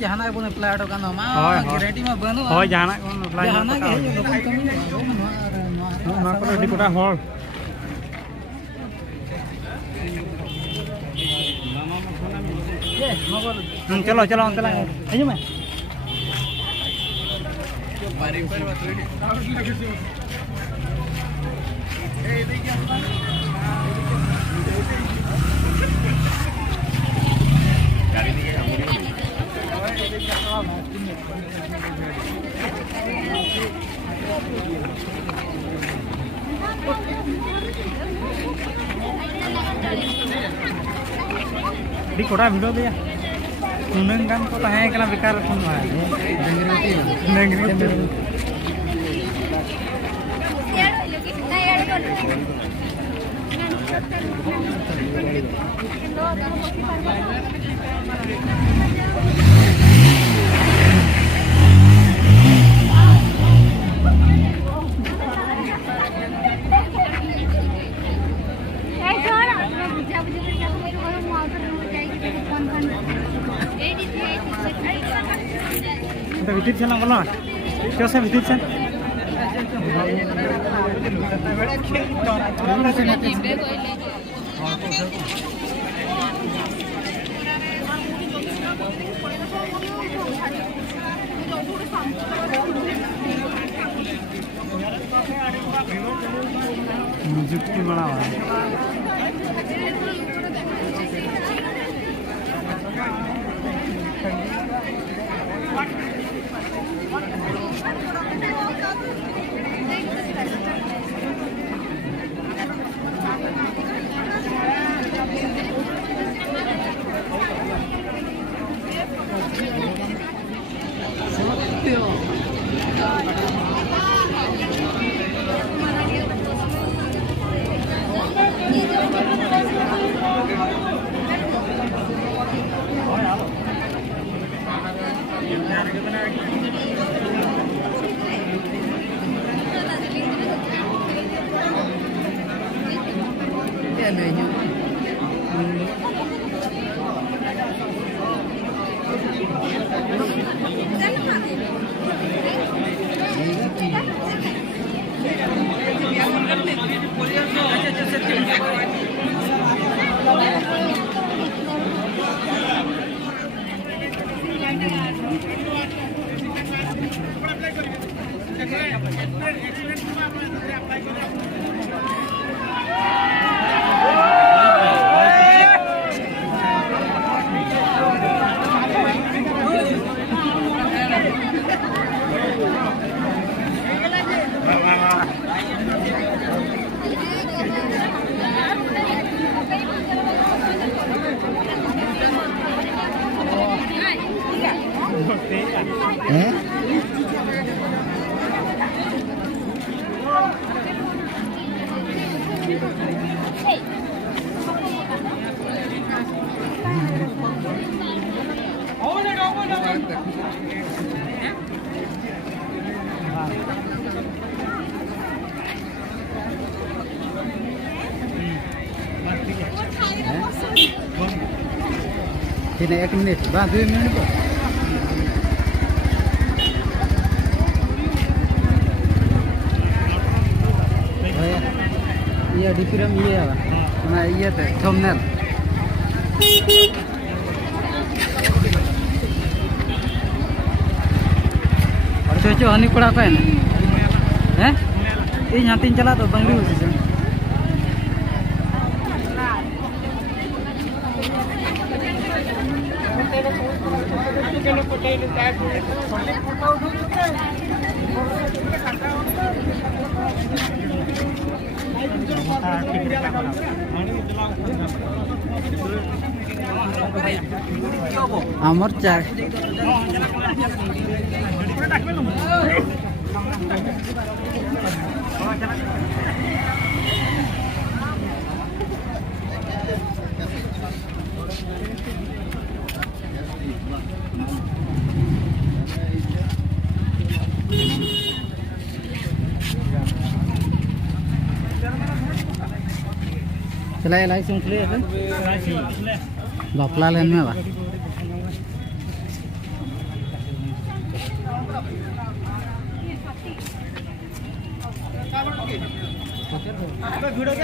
जहाना बन अप्लाई अटो कानो मा गारंटी मा बनो होय जहाना कोन अप्लाई जहाना के लोकल कमी ᱱᱚᱣᱟ ᱠᱚᱨᱮ ᱟᱹᱰᱤ ᱜᱚᱴᱟ ᱦᱚᱲ चलो चलो अंत ला हिजुग में di kota video dia kuneng kan kota hanya kena bekar semua negeri vitit sana bola kyo sa vitit san जुक्ति बड़ा Ini 1 minit, 2 minit kok. Oh ya, iya di film iya lah. Nah iya teh, thumbnail. और सोचो हनी पड़ा पे हैं ये nyantin चला तो बंगली उसी से अमर चाय चला लाइसेंस ले बापला लेने में भिडिओ